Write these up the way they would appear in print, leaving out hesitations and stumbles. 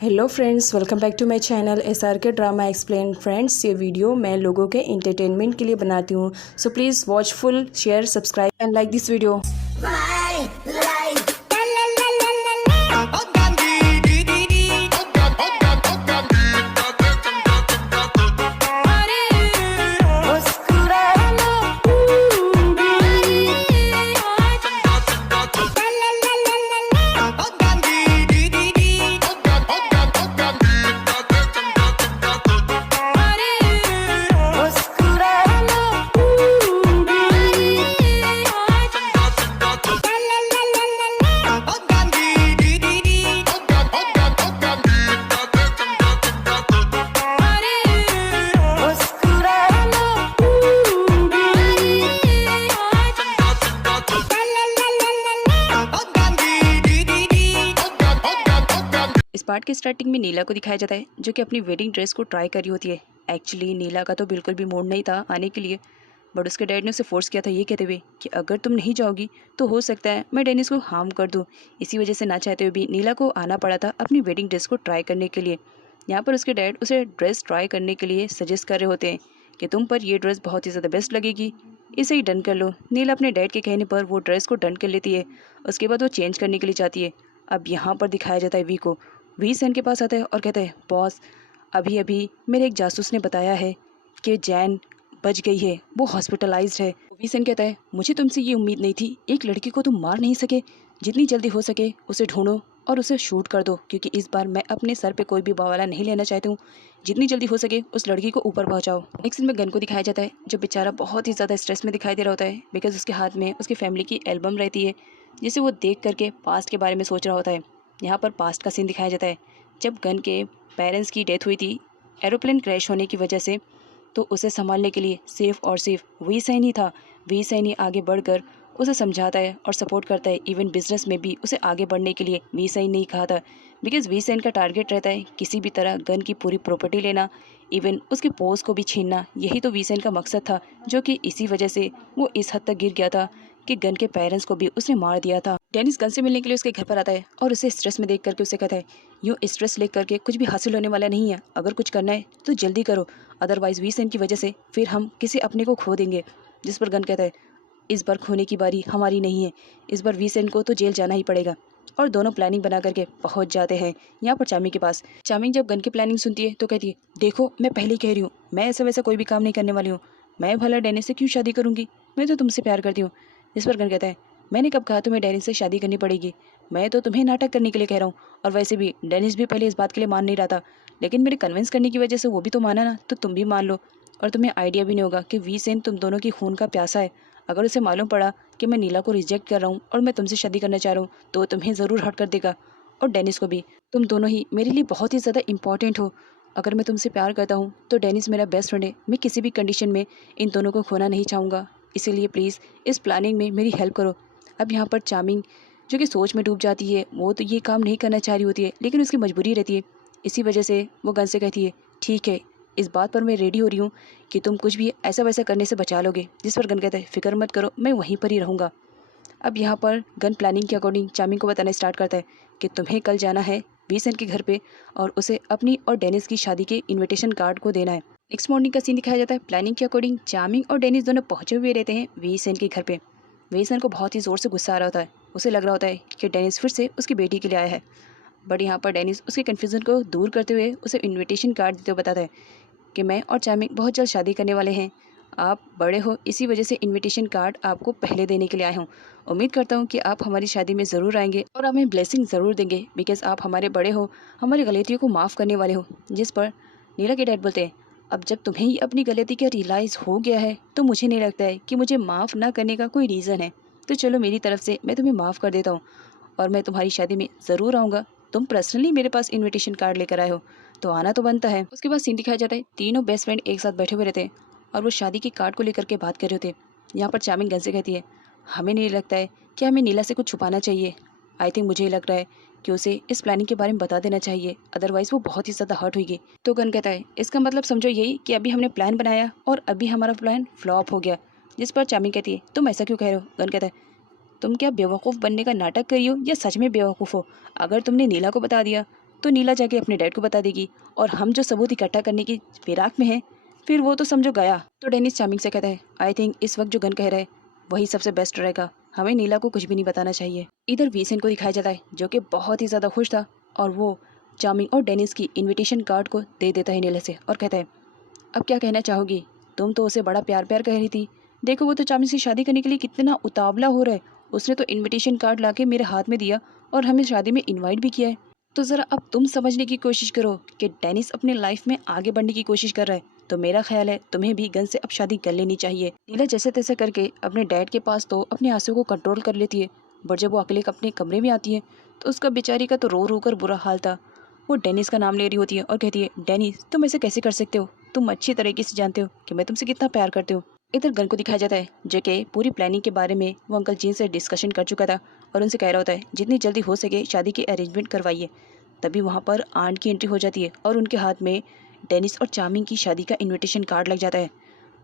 Hello friends, welcome back to my channel SRK drama explain. Friends, ये video मैं लोगों के एंटरटेनमेंट के लिए बनाती हूँ, so please watch full, share, subscribe and like this video. इस पार्ट की स्टार्टिंग में नीला को दिखाया जाता है जो कि अपनी वेडिंग ड्रेस को ट्राई कर रही होती है। एक्चुअली नीला का तो बिल्कुल भी मूड नहीं था आने के लिए, बट उसके डैड ने उसे फोर्स किया था ये कहते हुए कि अगर तुम नहीं जाओगी तो हो सकता है मैं डेनिस को हार्म कर दूँ। इसी वजह से ना चाहते हुए भी नीला को आना पड़ा था अपनी वेडिंग ड्रेस को ट्राई करने के लिए। यहाँ पर उसके डैड उसे ड्रेस ट्राई करने के लिए सजेस्ट कर रहे होते हैं कि तुम पर ये ड्रेस बहुत ही ज़्यादा बेस्ट लगेगी, इसे ही डन कर लो। नीला अपने डैड के कहने पर वो ड्रेस को डन कर लेती है। उसके बाद वो चेंज करने के लिए चाहती है। अब यहाँ पर दिखाया जाता है वी को। वी सैन के पास आता है और कहता है, बॉस अभी अभी मेरे एक जासूस ने बताया है कि जैन बच गई है, वो हॉस्पिटलाइज्ड है। वी सैन कहता है, मुझे तुमसे ये उम्मीद नहीं थी, एक लड़की को तुम मार नहीं सके, जितनी जल्दी हो सके उसे ढूंढो और उसे शूट कर दो, क्योंकि इस बार मैं अपने सर पे कोई भी बवाला नहीं लेना चाहती हूँ। जितनी जल्दी हो सके उस लड़की को ऊपर पहुँचाओ। नेक्स्ट सीन में गन को दिखाया जाता है जो बेचारा बहुत ही ज़्यादा स्ट्रेस में दिखाई दे रहा होता है, बिकॉज उसके हाथ में उसकी फैमिली की एल्बम रहती है जिसे वो देख करके पास्ट के बारे में सोच रहा होता है। यहाँ पर पास्ट का सीन दिखाया जाता है जब गन के पेरेंट्स की डेथ हुई थी एरोप्लेन क्रैश होने की वजह से, तो उसे संभालने के लिए सिर्फ और सिर्फ वी सैन ही था। वी सैन ही आगे बढ़कर उसे समझाता है और सपोर्ट करता है। इवन बिजनेस में भी उसे आगे बढ़ने के लिए वी सैन नहीं कहा था, बिकॉज वी सैन का टारगेट रहता है किसी भी तरह गन की पूरी प्रॉपर्टी लेना, इवन उसके पोस्ट को भी छीनना। यही तो वी सैन का मकसद था, जो कि इसी वजह से वो इस हद तक गिर गया था कि गन के पेरेंट्स को भी उसने मार दिया था। डेनिस गन से मिलने के लिए उसके घर पर आता है और उसे स्ट्रेस में देख करके उसे कहता है, यूँ स्ट्रेस ले करके कुछ भी हासिल होने वाला नहीं है, अगर कुछ करना है तो जल्दी करो, अदरवाइज वी सैन की वजह से फिर हम किसी अपने को खो देंगे। जिस पर गन कहता है, इस बार खोने की बारी हमारी नहीं है, इस बार वी सैन को तो जेल जाना ही पड़ेगा। और दोनों प्लानिंग बना करके पहुंच जाते हैं यहाँ पर चार्मिंग के पास। चार्मिंग जब गन की प्लानिंग सुनती है तो कहती है, देखो मैं पहले ही कह रही हूँ, मैं ऐसा वैसा कोई भी काम नहीं करने वाली हूँ, मैं भला डेनिस से क्यों शादी करूँगी, मैं तो तुमसे प्यार करती हूँ। जिस पर गन कहता है, मैंने कब कहा तुम्हें डेनिस से शादी करनी पड़ेगी, मैं तो तुम्हें नाटक करने के लिए कह रहा हूँ, और वैसे भी डेनिस भी पहले इस बात के लिए मान नहीं रहा था, लेकिन मेरे कन्विंस करने की वजह से वो भी तो माना ना, तो तुम भी मान लो। और तुम्हें आइडिया भी नहीं होगा कि वी सैन तुम दोनों की खून का प्यासा है। अगर उसे मालूम पड़ा कि मैं नीला को रिजेक्ट कर रहा हूँ और मैं तुमसे शादी करना चाह रहा हूँ तो तुम्हें ज़रूर हर्ट कर देगा, और डेनिस को भी। तुम दोनों ही मेरे लिए बहुत ही ज़्यादा इंपॉर्टेंट हो। अगर मैं तुमसे प्यार करता हूँ तो डेनिस मेरा बेस्ट फ्रेंड है, मैं किसी भी कंडीशन में इन दोनों को खोना नहीं चाहूँगा, इसीलिए प्लीज़ इस प्लानिंग में मेरी हेल्प करो। अब यहाँ पर चार्मिंग जो कि सोच में डूब जाती है, वो तो ये काम नहीं करना चाह रही होती है, लेकिन उसकी मजबूरी रहती है। इसी वजह से वो गन से कहती है, ठीक है, इस बात पर मैं रेडी हो रही हूँ कि तुम कुछ भी ऐसा वैसा करने से बचा लोगे। जिस पर गन कहता है, फिक्र मत करो, मैं वहीं पर ही रहूँगा। अब यहाँ पर गन प्लानिंग के अकॉर्डिंग चार्मिंग को बताना स्टार्ट करता है कि तुम्हें कल जाना है वी सैन के घर पे और उसे अपनी और डेनिस की शादी के इनविटेशन कार्ड को देना है। नेक्स्ट मॉर्निंग का सीन दिखाया जाता है। प्लानिंग के अकॉर्डिंग चार्मिंग और डेनिस दोनों पहुंचे हुए रहते हैं वी सैन के घर पे। वी सैन को बहुत ही ज़ोर से गुस्सा आ रहा होता है, उसे लग रहा होता है कि डेनिस फिर से उसकी बेटी के लिए आया है। बट यहाँ पर डेनिस उसके कन्फ्यूज़न को दूर करते हुए उसे इन्विटेशन कार्ड देते हुए बताता है कि मैं और चार्मिंग बहुत जल्द शादी करने वाले हैं, आप बड़े हो इसी वजह से इनविटेशन कार्ड आपको पहले देने के लिए आया हूँ। उम्मीद करता हूँ कि आप हमारी शादी में ज़रूर आएंगे और हमें ब्लेसिंग ज़रूर देंगे, बिकॉज़ आप हमारे बड़े हो, हमारी गलतियों को माफ़ करने वाले हो। जिस पर नीला के डैड बोलते हैं, अब जब तुम्हें ही अपनी गलती का रियलाइज़ हो गया है तो मुझे नहीं लगता है कि मुझे माफ़ ना करने का कोई रीज़न है, तो चलो मेरी तरफ से मैं तुम्हें माफ़ कर देता हूँ और मैं तुम्हारी शादी में ज़रूर आऊँगा। तुम पर्सनली मेरे पास इनविटेशन कार्ड लेकर आए हो तो आना तो बनता है। उसके बाद सीन दिखाया जाता है, तीनों बेस्ट फ्रेंड एक साथ बैठे हुए रहते हैं और वो शादी के कार्ड को लेकर के बात कर रहे होते। यहाँ पर चार्मिंग गन से कहती है, हमें नहीं लगता है कि हमें नीला से कुछ छुपाना चाहिए। आई थिंक मुझे लग रहा है कि उसे इस प्लानिंग के बारे में बता देना चाहिए, अदरवाइज़ वो बहुत ही ज़्यादा हर्ट होगी। तो गन कहता है, इसका मतलब समझो यही कि अभी हमने प्लान बनाया और अभी हमारा प्लान फ्लॉप हो गया। जिस पर चार्मिंग कहती है, तुम ऐसा क्यों कह रहे हो? गन कहता है, तुम क्या बेवकूफ़ बनने का नाटक कर रही हो या सच में बेवकूफ़ हो? अगर तुमने नीला को बता दिया तो नीला जाके अपने डैड को बता देगी और हम जो सबूत इकट्ठा करने की फिराक में है फिर वो तो समझो गया। तो डेनिस चार्मिंग से कहता है आई थिंक इस वक्त जो गन कह रहा है वही सबसे बेस्ट रहेगा, हमें नीला को कुछ भी नहीं बताना चाहिए। इधर वीसेन को दिखाया जाता है जो कि बहुत ही ज़्यादा खुश था और वो चार्मिंग और डेनिस की इनविटेशन कार्ड को दे देता है नीला से और कहता है अब क्या कहना चाहोगी, तुम तो उसे बड़ा प्यार प्यार कह रही थी, देखो वो तो चार्मिंग से शादी करने के लिए कितना उतावला हो रहा है, उसने तो इनविटेशन कार्ड लाके मेरे हाथ में दिया और हमें शादी में इनवाइट भी किया है। तो ज़रा अब तुम समझने की कोशिश करो कि डेनिस अपने लाइफ में आगे बढ़ने की कोशिश कर रहा है, तो मेरा ख्याल है तुम्हें भी गन से अब शादी कर लेनी चाहिए। नीला जैसे तैसे करके अपने डैड के पास तो अपने आंसू को कंट्रोल कर लेती है, बट जब वो अकेले अपने कमरे में आती है तो उसका बेचारी का तो रो रो कर बुरा हाल था। वो डेनिस का नाम ले रही होती है और कहती है डेनिस तुम ऐसे कैसे कर सकते हो, तुम अच्छी तरीके से जानते हो कि मैं तुमसे कितना प्यार करती हूँ। इधर गन को दिखाया जाता है जो कि पूरी प्लानिंग के बारे में वो अंकल जी से डिस्कशन कर चुका था और उनसे कह रहा होता है जितनी जल्दी हो सके शादी की अरेंजमेंट करवाइए। तभी वहाँ पर आंट की एंट्री हो जाती है और उनके हाथ में डेनिस और चार्मिंग की शादी का इनविटेशन कार्ड लग जाता है।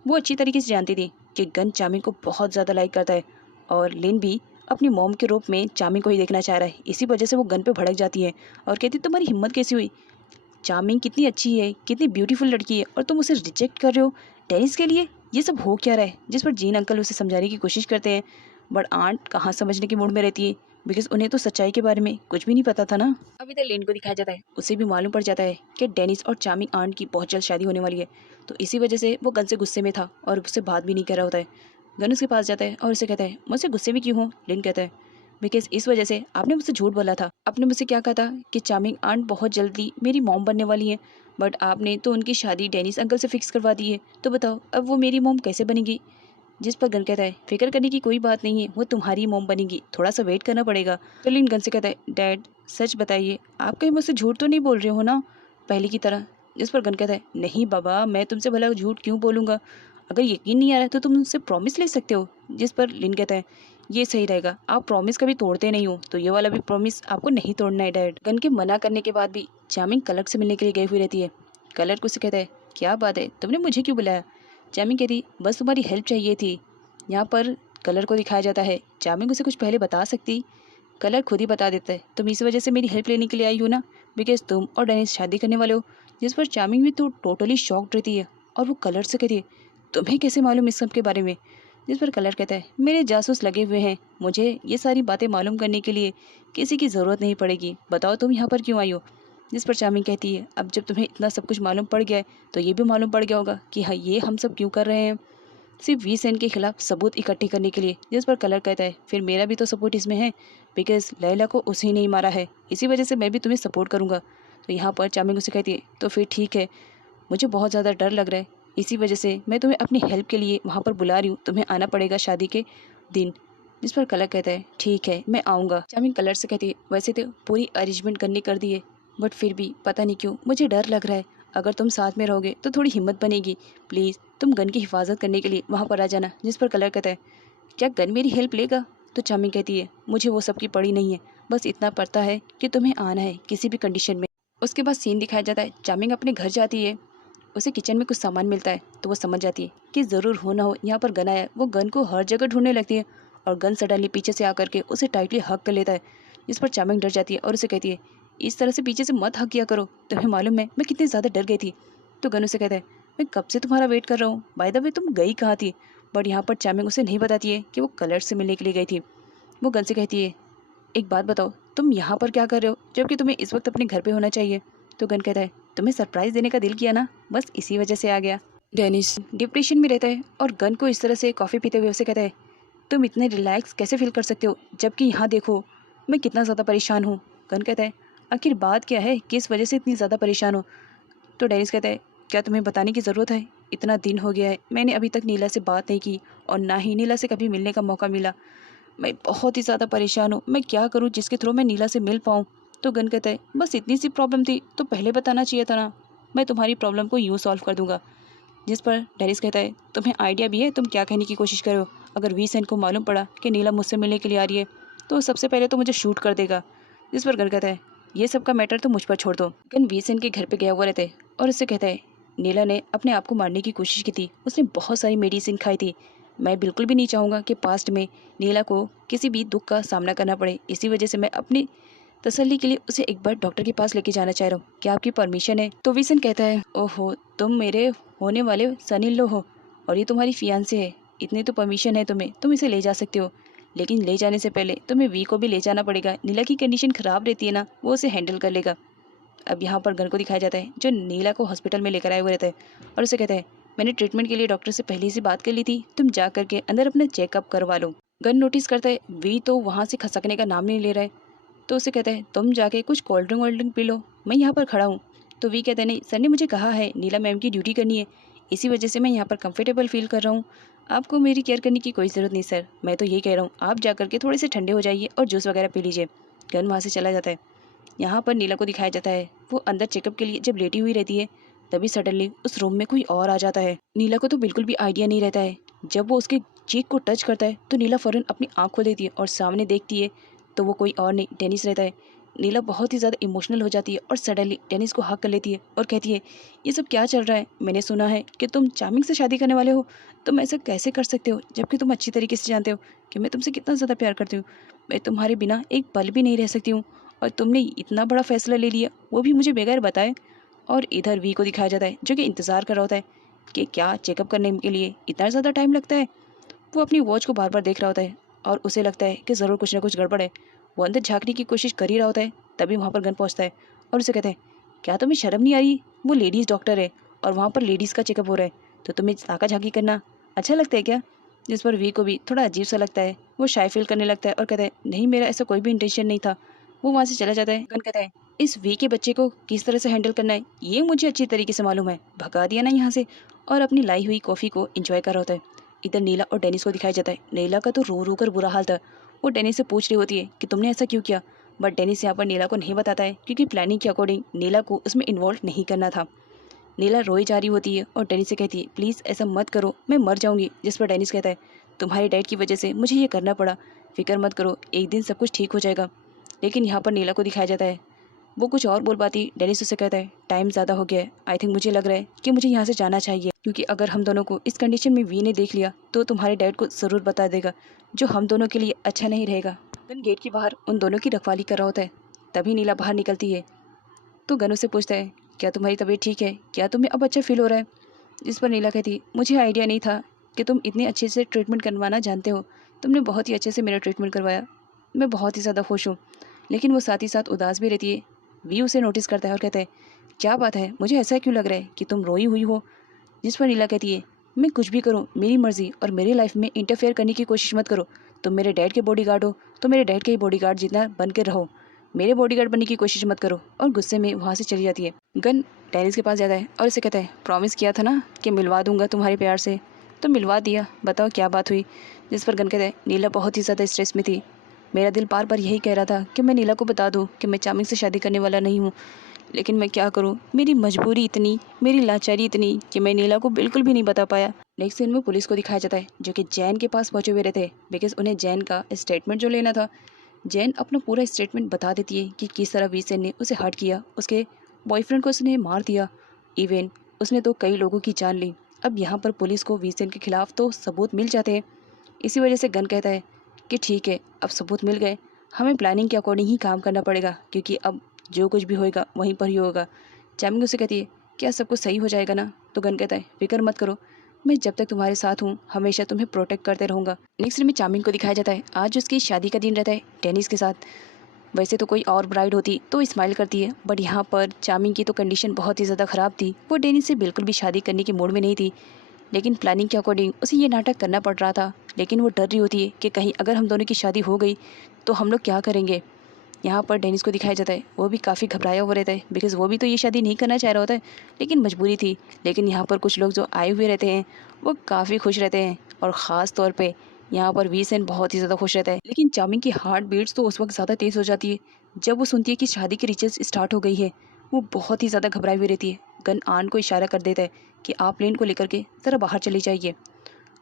वो अच्छी तरीके से जानती थी कि गन चार्मिंग को बहुत ज़्यादा लाइक करता है और लिन भी अपनी मॉम के रूप में चार्मिंग को ही देखना चाह रहा है, इसी वजह से वो गन पे भड़क जाती है और कहती तुम्हारी हिम्मत कैसी हुई, चार्मिंग कितनी अच्छी है, कितनी ब्यूटीफुल लड़की है और तुम उसे रिजेक्ट कर रहे हो डेनिस के लिए, ये सब हो क्या रहा है। जिस पर जीन अंकल उसे समझाने की कोशिश करते हैं बट आंट कहाँ समझने के मूड में रहती है बिकॉज उन्हें तो सच्चाई के बारे में कुछ भी नहीं पता था ना। अभी तक लेन को दिखाया जाता है, उसे भी मालूम पड़ जाता है कि डेनिस और चार्मिंग आंट की बहुत जल्द शादी होने वाली है, तो इसी वजह से वो गन से गुस्से में था और उससे बात भी नहीं कर रहा होता है। गन उसके पास जाता है और उसे कहता है मुझसे गुस्से में क्यों हो, लिन कहता है बिकॉज इस वजह से आपने मुझसे झूठ बोला था, आपने मुझसे क्या कहा था कि चार्मिंग आंट बहुत जल्दी मेरी मॉम बनने वाली है, बट आपने तो उनकी शादी डेनिस अंकल से फिक्स करवा दी है, तो बताओ अब वो मेरी मॉम कैसे बनेगी। जिस पर गन कहता है फिक्र करने की कोई बात नहीं है, वो तुम्हारी मॉम बनेगी, थोड़ा सा वेट करना पड़ेगा। तो लिन गन से कहता है डैड सच बताइए आप कहीं मुझसे झूठ तो नहीं बोल रहे हो ना पहले की तरह। जिस पर गन कहता है नहीं बाबा मैं तुमसे भला झूठ क्यों बोलूँगा, अगर यकीन नहीं आ रहा है तो तुम मुझसे प्रॉमिस ले सकते हो। जिस पर लिन कहता है ये सही रहेगा, आप प्रॉमिस कभी तोड़ते नहीं हो तो ये वाला भी प्रॉमिस आपको नहीं तोड़ना है डैड। गन के मना करने के बाद भी चार्मिंग कलर से मिलने के लिए गई हुई रहती है। कलर को उसे कहता है क्या बात है तुमने मुझे क्यों बुलाया। चार्मिंग कहती बस तुम्हारी हेल्प चाहिए थी। यहाँ पर कलर को दिखाया जाता है, चार्मिंग उसे कुछ पहले बता सकती, कलर खुद ही बता देता है तुम इस वजह से मेरी हेल्प लेने के लिए आई हो ना बिकॉज तुम और डेनिस शादी करने वाले हो। जिस पर चार्मिंग भी तो टोटली शॉक्ड रहती है और वो कलर से कहती है तुम्हें कैसे मालूम इस सब के बारे में। जिस पर कलर कहता है मेरे जासूस लगे हुए हैं, मुझे ये सारी बातें मालूम करने के लिए किसी की ज़रूरत नहीं पड़ेगी, बताओ तुम यहाँ पर क्यों आई हो। जिस पर चार्मिंग कहती है अब जब तुम्हें इतना सब कुछ मालूम पड़ गया है तो ये भी मालूम पड़ गया होगा कि हाँ ये हम सब क्यों कर रहे हैं, सिर्फ वी सेन के खिलाफ सबूत इकट्ठे करने के लिए। जिस पर कलर कहता है फिर मेरा भी तो सपोर्ट इसमें है बिकॉज लैला को उसे ही नहीं मारा है, इसी वजह से मैं भी तुम्हें सपोर्ट करूँगा। तो यहाँ पर चार्मिंग उसे कहती है तो फिर ठीक है, मुझे बहुत ज़्यादा डर लग रहा है, इसी वजह से मैं तुम्हें अपनी हेल्प के लिए वहाँ पर बुला रही हूँ, तुम्हें आना पड़ेगा शादी के दिन। जिस पर कलर कहता है ठीक है मैं आऊँगा। चार्मिंग कलर से कहती है वैसे तो पूरी अरेंजमेंट करनी कर दी है बट फिर भी पता नहीं क्यों मुझे डर लग रहा है, अगर तुम साथ में रहोगे तो थोड़ी हिम्मत बनेगी, प्लीज़ तुम गन की हिफाजत करने के लिए वहाँ पर आ जाना। जिस पर कलर कहता है क्या गन मेरी हेल्प लेगा। तो चार्मिंग कहती है मुझे वो सब की पड़ी नहीं है, बस इतना पड़ता है कि तुम्हें आना है किसी भी कंडीशन में। उसके बाद सीन दिखाया जाता है, चार्मिंग अपने घर जाती है, उसे किचन में कुछ सामान मिलता है तो वो समझ जाती है कि ज़रूर हो ना हो यहाँ पर गन आया, वो गन को हर जगह ढूंढने लगती है और गन सडनली पीछे से आकर के उसे टाइटली हक कर लेता है। जिस पर चार्मिंग डर जाती है और उसे कहती है इस तरह से पीछे से मत हक किया करो, तुम्हें मालूम है मैं कितनी ज़्यादा डर गई थी। तो गन उसे कहता है मैं कब से तुम्हारा वेट कर रहा हूँ, बाय द वे तुम गई कहाँ थी। बट यहाँ पर चार्मिंग उसे नहीं बताती है कि वो कलर से मिलने के लिए गई थी। वो गन से कहती है एक बात बताओ तुम यहाँ पर क्या कर रहे हो जबकि तुम्हें इस वक्त अपने घर पे होना चाहिए। तो गन कहता है तुम्हें सरप्राइज़ देने का दिल किया ना, बस इसी वजह से आ गया। डेनिस डिप्रेशन में रहता है और गन को इस तरह से कॉफ़ी पीते हुए उसे कहता है तुम इतने रिलैक्स कैसे फील कर सकते हो जबकि यहाँ देखो मैं कितना ज़्यादा परेशान हूँ। गन कहता है आखिर बात क्या है, किस वजह से इतनी ज़्यादा परेशान हो। तो डेनिस कहता है क्या तुम्हें बताने की ज़रूरत है, इतना दिन हो गया है मैंने अभी तक नीला से बात नहीं की और ना ही नीला से कभी मिलने का मौका मिला, मैं बहुत ही ज़्यादा परेशान हूँ, मैं क्या करूँ जिसके थ्रू मैं नीला से मिल पाऊँ। तो गन कहता है बस इतनी सी प्रॉब्लम थी तो पहले बताना चाहिए था ना, मैं तुम्हारी प्रॉब्लम को यूँ सॉल्व कर दूंगा। जिस पर डेनिस कहता है तुम्हें आइडिया भी है तुम क्या कहने की कोशिश कर रहे हो, अगर वी सेन को मालूम पड़ा कि नीला मुझसे मिलने के लिए आ रही है तो सबसे पहले तो मुझे शूट कर देगा। जिस पर गन कहता है ये सब का मैटर तो मुझ पर छोड़ दो। गन वी सेन के घर पर गया हुआ रहता है और उससे कहता है नीला ने अपने आप को मारने की कोशिश की थी, उसने बहुत सारी मेडिसिन खाई थी, मैं बिल्कुल भी नहीं चाहूँगा कि पास्ट में नीला को किसी भी दुख का सामना करना पड़े, इसी वजह से मैं अपनी तसल्ली के लिए उसे एक बार डॉक्टर के पास लेके जाना चाह रहा हूँ, क्या आपकी परमिशन है? तो विसन कहता है, ओहो तुम मेरे होने वाले सन इन लॉ हो और ये तुम्हारी फियांसे है, इतनी तो परमिशन है तुम्हें, तुम इसे ले जा सकते हो, लेकिन ले जाने से पहले तुम्हें वी को भी ले जाना पड़ेगा। नीला की कंडीशन खराब रहती है ना, वो उसे हैंडल कर लेगा। अब यहाँ पर गन को दिखाया जाता है जो नीला को हॉस्पिटल में लेकर आए हुए रहता है और उसे कहता है, मैंने ट्रीटमेंट के लिए डॉक्टर से पहले से बात कर ली थी, तुम जा करके अंदर अपना चेकअप करवा लो। गन नोटिस करता है वी तो वहाँ से खसकने का नाम नहीं ले रहा है, तो उसे कहता है तुम जाके कुछ कोल्ड ड्रिंक वोल्ड ड्रिंक पी लो, मैं यहाँ पर खड़ा हूँ। तो वी कहता है, नहीं सर ने मुझे कहा है नीला मैम की ड्यूटी करनी है, इसी वजह से मैं यहाँ पर कंफर्टेबल फील कर रहा हूँ, आपको मेरी केयर करने की कोई ज़रूरत नहीं सर, मैं तो यही कह रहा हूँ आप जा करके थोड़े से ठंडे हो जाइए और जूस वगैरह पी लीजिए। गन वहाँ से चला जाता है। यहाँ पर नीला को दिखाया जाता है वो अंदर चेकअप के लिए जब लेटी हुई रहती है, तभी सडनली उस रूम में कोई और आ जाता है। नीला को तो बिल्कुल भी आइडिया नहीं रहता है, जब वो उसके चीक को टच करता है तो नीला फ़ौरन अपनी आँख खोल देती है और सामने देखती है तो वो कोई और नहीं डेनिस रहता है। नीला बहुत ही ज़्यादा इमोशनल हो जाती है और सडनली डेनिस को हक कर लेती है और कहती है, ये सब क्या चल रहा है, मैंने सुना है कि तुम चार्मिंग से शादी करने वाले हो, तुम ऐसा कैसे कर सकते हो जबकि तुम अच्छी तरीके से जानते हो कि मैं तुमसे कितना ज़्यादा प्यार करती हूँ, मैं तुम्हारे बिना एक पल भी नहीं रह सकती हूँ, और तुमने इतना बड़ा फैसला ले लिया वो भी मुझे बगैर बताए। और इधर वी को दिखाया जाता है जो कि इंतज़ार कर रहा होता है कि क्या चेकअप करने के लिए इतना ज़्यादा टाइम लगता है। वो अपनी वॉच को बार बार देख रहा होता है और उसे लगता है कि ज़रूर कुछ ना कुछ गड़बड़ है। वो अंदर झांकने की कोशिश कर ही रहा होता है, तभी वहाँ पर गन पहुँचता है और उसे कहता है, क्या तुम्हें शर्म नहीं आ रही, वो लेडीज़ डॉक्टर है और वहाँ पर लेडीज़ का चेकअप हो रहा है, तो तुम्हें ताका झांकी करना अच्छा लगता है क्या? जिस पर वी को भी थोड़ा अजीब सा लगता है, वो शाय फील करने लगता है और कहता है, नहीं मेरा ऐसा कोई भी इंटेंशन नहीं था। वो वहाँ से चला जाता है। गन कहता है, इस वी के बच्चे को किस तरह से हैंडल करना है ये मुझे अच्छी तरीके से मालूम है, भगा दिया ना यहाँ से, और अपनी लाई हुई कॉफ़ी को एंजॉय कर रहा होता है। इधर नीला और डेनिस को दिखाया जाता है। नीला का तो रो रो कर बुरा हाल था। वो डेनिस से पूछ रही होती है कि तुमने ऐसा क्यों किया, बट डेनिस यहाँ पर नीला को नहीं बताता है क्योंकि प्लानिंग के अकॉर्डिंग नीला को उसमें इन्वॉल्व नहीं करना था। नीला रोई जा रही होती है और डेनिस से कहती है, प्लीज़ ऐसा मत करो, मैं मर जाऊंगी। जिस पर डेनिस कहता है, तुम्हारे डैड की वजह से मुझे ये करना पड़ा, फिक्र मत करो, एक दिन सब कुछ ठीक हो जाएगा। लेकिन यहाँ पर नीला को दिखाया जाता है वो कुछ और बोल पाती। डेनिस उससे कहता है, टाइम ज़्यादा हो गया है, आई थिंक मुझे लग रहा है कि मुझे यहाँ से जाना चाहिए, क्योंकि अगर हम दोनों को इस कंडीशन में वी ने देख लिया तो तुम्हारे डैड को ज़रूर बता देगा, जो हम दोनों के लिए अच्छा नहीं रहेगा। गन गेट के बाहर उन दोनों की रखवाली कर रहा होता है, तभी नीला बाहर निकलती है तो गन उससे पूछता है, क्या तुम्हारी तबीयत ठीक है, क्या तुम्हें अब अच्छा फील हो रहा है? जिस पर नीला कहती, मुझे आइडिया नहीं था कि तुम इतने अच्छे से ट्रीटमेंट करवाना जानते हो, तुमने बहुत ही अच्छे से मेरा ट्रीटमेंट करवाया, मैं बहुत ही ज़्यादा खुश हूँ। लेकिन वो साथ ही साथ उदास भी रहती है। वी उसे नोटिस करता है और कहता है, क्या बात है, मुझे ऐसा क्यों लग रहा है कि तुम रोई हुई हो? जिस पर नीला कहती है, मैं कुछ भी करूँ मेरी मर्जी, और मेरी लाइफ में इंटरफेयर करने की कोशिश मत करो, तुम मेरे डैड के बॉडीगार्ड हो तो मेरे डैड के ही बॉडीगार्ड जितना बन के रहो, मेरे बॉडीगार्ड बनने की कोशिश मत करो। और गुस्से में वहाँ से चली जाती है। गन डेनिस के पास जाता है और उसे कहता है, प्रॉमिस किया था ना कि मिलवा दूंगा तुम्हारे प्यार से, तो मिलवा दिया, बताओ क्या बात हुई? जिस पर गन कहता है, नीला बहुत ही ज़्यादा स्ट्रेस में थी, मेरा दिल बार बार यही कह रहा था कि मैं नीला को बता दूं कि मैं चामिंग से शादी करने वाला नहीं हूँ, लेकिन मैं क्या करूँ, मेरी मजबूरी इतनी, मेरी लाचारी इतनी कि मैं नीला को बिल्कुल भी नहीं बता पाया। नेक्स्ट सीन में पुलिस को दिखाया जाता है जो कि जैन के पास पहुंचे हुए रहते हैं, बिकॉज उन्हें जैन का स्टेटमेंट जो लेना था। जैन अपना पूरा स्टेटमेंट बता देती है कि किस तरह वीसेन ने उसे हर्ट किया, उसके बॉयफ्रेंड को उसने मार दिया, इवन उसने तो कई लोगों की जान ली। अब यहाँ पर पुलिस को वीसेन के खिलाफ तो सबूत मिल जाते हैं, इसी वजह से गन कहता है कि ठीक है, अब सबूत मिल गए, हमें प्लानिंग के अकॉर्डिंग ही काम करना पड़ेगा, क्योंकि अब जो कुछ भी होएगा वहीं पर ही होगा। चामिंग उसे कहती है, क्या सब कुछ सही हो जाएगा ना? तो गन कहता है, फिक्र मत करो, मैं जब तक तुम्हारे साथ हूँ हमेशा तुम्हें प्रोटेक्ट करते रहूँगा। नेक्स्ट में चामिंग को दिखाया जाता है, आज उसकी शादी का दिन रहता है डेनिस के साथ। वैसे तो कोई और ब्राइड होती तो स्माइल करती है, बट यहाँ पर चामिंग की तो कंडीशन बहुत ही ज़्यादा ख़राब थी, वो डेनिस से बिल्कुल भी शादी करने के मूड में नहीं थी, लेकिन प्लानिंग के अकॉर्डिंग उसे ये नाटक करना पड़ रहा था। लेकिन वो डर रही होती है कि कहीं अगर हम दोनों की शादी हो गई तो हम लोग क्या करेंगे। यहाँ पर डेनिस को दिखाया जाता है वो भी काफ़ी घबराया हुआ रहता है, बिकॉज वो भी तो ये शादी नहीं करना चाह रहा होता है, लेकिन मजबूरी थी। लेकिन यहाँ पर कुछ लोग जो आए हुए रहते हैं वो काफ़ी खुश रहते हैं, और ख़ास तौर पे यहाँ पर वीसेन बहुत ही ज़्यादा खुश रहता है। लेकिन चामिंग की हार्ट बीट्स तो उस वक्त ज़्यादा तेज़ हो जाती है जब वो सुनती है कि शादी की रिचर्स स्टार्ट हो गई है। वो बहुत ही ज़्यादा घबराई हुई रहती है। गन आन को इशारा कर देता है कि आप प्लेन को लेकर के ज़रा बाहर चली जाइए।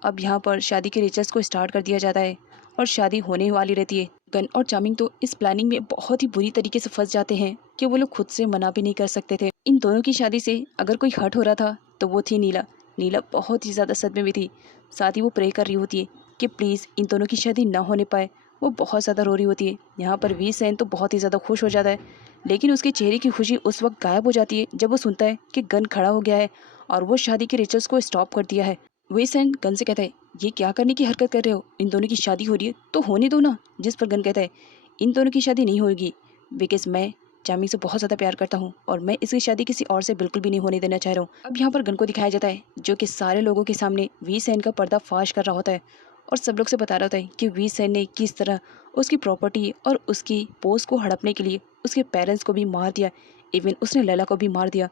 अब यहाँ पर शादी के रिचर्स को स्टार्ट कर दिया जाता है और शादी होने वाली रहती है। गन और चामिंग तो इस प्लानिंग में बहुत ही बुरी तरीके से फंस जाते हैं कि वो लोग खुद से मना भी नहीं कर सकते थे। इन दोनों की शादी से अगर कोई हर्ट हो रहा था तो वो थी नीला। नीला बहुत ही ज़्यादा सदमे में थी, साथ ही वो प्रे कर रही होती है कि प्लीज़ इन दोनों की शादी ना होने पाए, वो बहुत ज़्यादा रो रही होती है। यहाँ पर वी सेन तो बहुत ही ज़्यादा खुश हो जाता है, लेकिन उसके चेहरे की खुशी उस वक्त गायब हो जाती है जब वो सुनता है कि गन खड़ा हो गया है और वो शादी के रिचुअल्स को स्टॉप कर दिया है। वी सेन गन से कहता है, ये क्या करने की हरकत कर रहे हो, इन दोनों की शादी हो रही है तो होने दो ना। जिस पर गन कहता है, इन दोनों की शादी नहीं होगी, बिकॉज मैं चामी से बहुत ज़्यादा प्यार करता हूँ और मैं इसकी शादी किसी और से बिल्कुल भी नहीं होने देना चाह रहा हूँ। अब यहाँ पर गन को दिखाया जाता है जो कि सारे लोगों के सामने वी सेन का पर्दा फाश कर रहा होता है और सब लोग से बता रहा होता है कि वी सेन ने किस तरह उसकी प्रॉपर्टी और उसकी पोस्ट को हड़पने के लिए उसके पेरेंट्स को भी मार दिया, इवन उसने लैला को भी मार दिया।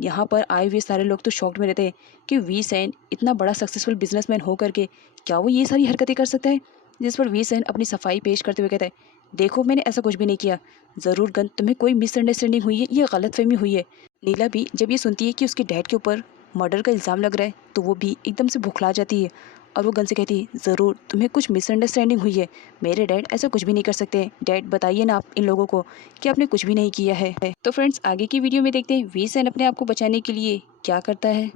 यहाँ पर आए हुए सारे लोग तो शॉक्ड में रहते हैं कि वी सेन इतना बड़ा सक्सेसफुल बिजनेसमैन हो करके क्या वो ये सारी हरकतें कर सकता है। जिस पर वी सेन अपनी सफाई पेश करते हुए कहता है, देखो मैंने ऐसा कुछ भी नहीं किया, ज़रूर गन तुम्हें कोई मिसअंडरस्टैंडिंग हुई है, ये गलतफहमी हुई है। नीला भी जब ये सुनती है कि उसके डैड के ऊपर मर्डर का इल्ज़ाम लग रहा है तो वो भी एकदम से बुखला जाती है और वो गन से कहती है, ज़रूर तुम्हें कुछ मिसअंडरस्टैंडिंग हुई है, मेरे डैड ऐसा कुछ भी नहीं कर सकते। डैड बताइए ना आप इन लोगों को कि आपने कुछ भी नहीं किया है। तो फ्रेंड्स आगे की वीडियो में देखते हैं वी सेन अपने आप को बचाने के लिए क्या करता है।